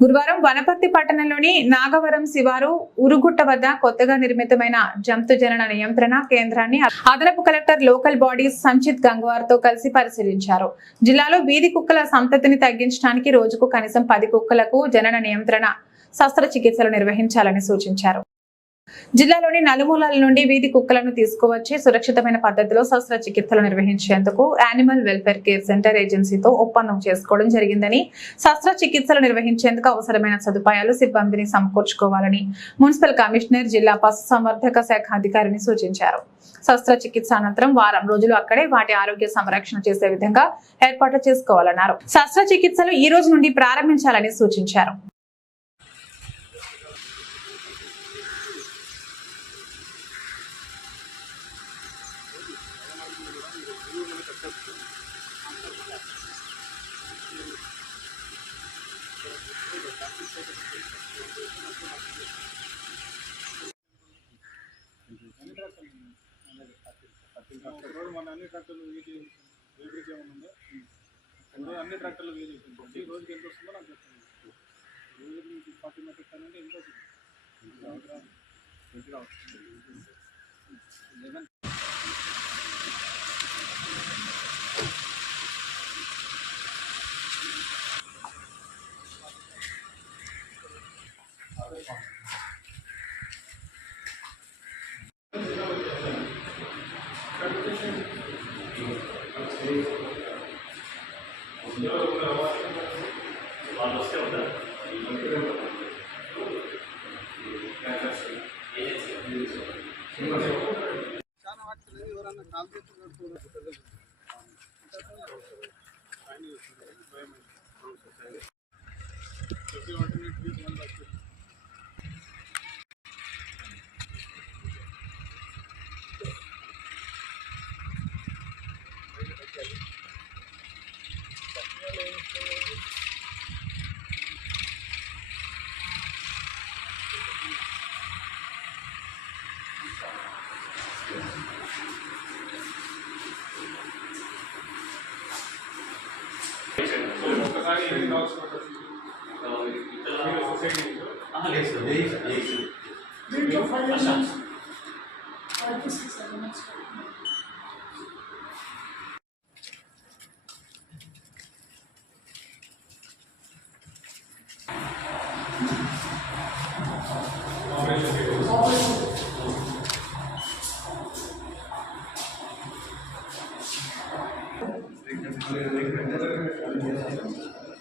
గురువారం వనపర్తి పట్టణంలోని నాగవరం శివారు ఉరుగుట్ట వద్ద కొత్తగా నిర్మితమైన జంతు జనన నియంత్రణ కేంద్రాన్ని అదనపు collector local bodies Sanchit Gangwar తో కలిసి పరిశీలించారు. జిల్లాలో వీధి కుక్కల సంతతిని తగ్గించడానికి రోజుకు కనీసం 10 కుక్కలకు జనన నియంత్రణ శస్త్రచికిత్సలు నిర్వహించాలని సూచించారు. జిల్లాలోని నలుమూలల నుండి వీధి కుక్కలను తీసుకువచ్చి సురక్షితమైన పద్ధతిలో శస్త్రచికిత్సలు నిర్వహించేందుకు యానిమల్ వెల్ఫేర్ కేర్ సెంటర్ ఏజెన్సీతో ఒప్పందం చేసుకోవడం జరిగిందని, శస్త్రచికిత్సలు నిర్వహించేందుకు అవసరమైన సదుపాయాలు సిబ్బందిని సమకూర్చుకోవాలని మున్సిపల్ కమిషనర్, జిల్లా పశుసంవర్ధక శాఖ అధికారిని సూచించారు. శస్త్రచికిత్స అనంతరం వారం రోజులు అక్కడే వాటి ఆరోగ్య సంరక్షణ చేసే విధంగా ఏర్పాట్లు చేసుకోవాలన్నారు. శస్త్రచికిత్సలు ఈ రోజు నుండి ప్రారంభించాలని సూచించారు. అన్ని ట్రాక్టర్లు అన్ని ట్రాక్టర్లు వేసి రోజుకి ఎంత వస్తుందో నాకు చెప్తాను. రోజు నుంచి 40 మెట్రిక్ టన్ అంటే ఎంత వస్తుంది?